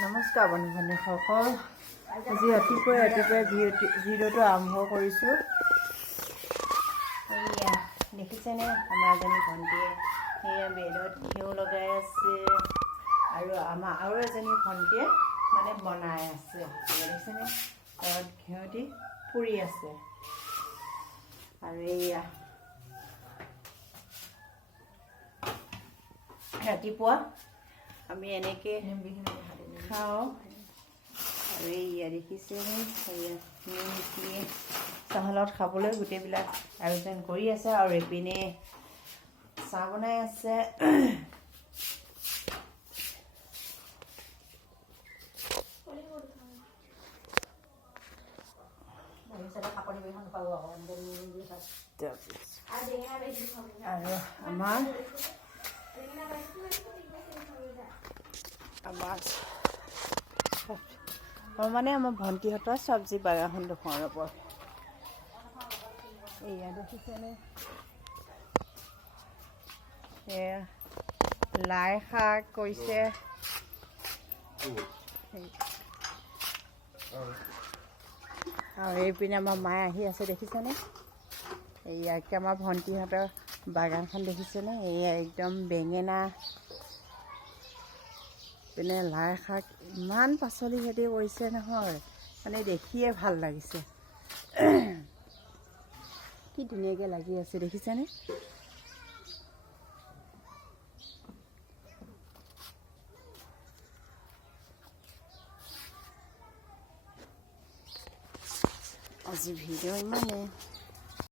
নমস্কাৰ বন্ধু-বান্ধৱীসকল, আজি ৰাতিপুৱাই ভিডিঅ'টো আৰম্ভ কৰিছোঁ। এয়া দেখিছেনে, আমাৰ এজনী ভণ্টিয়ে সেয়া বেডত ঘিউ লগাই আছে আৰু এজনী ভণ্টিয়ে মানে বনাই আছে। দেখিছেনে, ঘৰত ঘিউ দি পুৰি আছে। আৰু এয়া ৰাতিপুৱা আমি এনেকৈ খাওঁ। আৰু এয়া দেখিছেনে, এয়া চাহৰ লগত খাবলৈ গোটেইবিলাক আয়োজন কৰি আছে। আৰু এইপিনে চাহ বনাই আছে। আৰু আমাৰ মানে আমাৰ ভণ্টিহঁতৰ চব্জি বাগানখন দেখুৱাওঁ ৰ'ব। এয়া দেখিছেনে, এয়া লাই শাক কৰিছে। আৰু এইপিনে আমাৰ মায়ে আহি আছে, দেখিছেনে। এয়াকে আমাৰ ভণ্টিহঁতৰ বাগানখন দেখিছেনে। এয়া একদম বেঙেনা, পিনে লাই শাক, ইমান পাচলি খেতি কৰিছে নহয়, মানে দেখিয়ে ভাল লাগিছে। কি ধুনীয়াকৈ লাগি আছে, দেখিছেনে। আজি ভিডিঅ' ইমানে।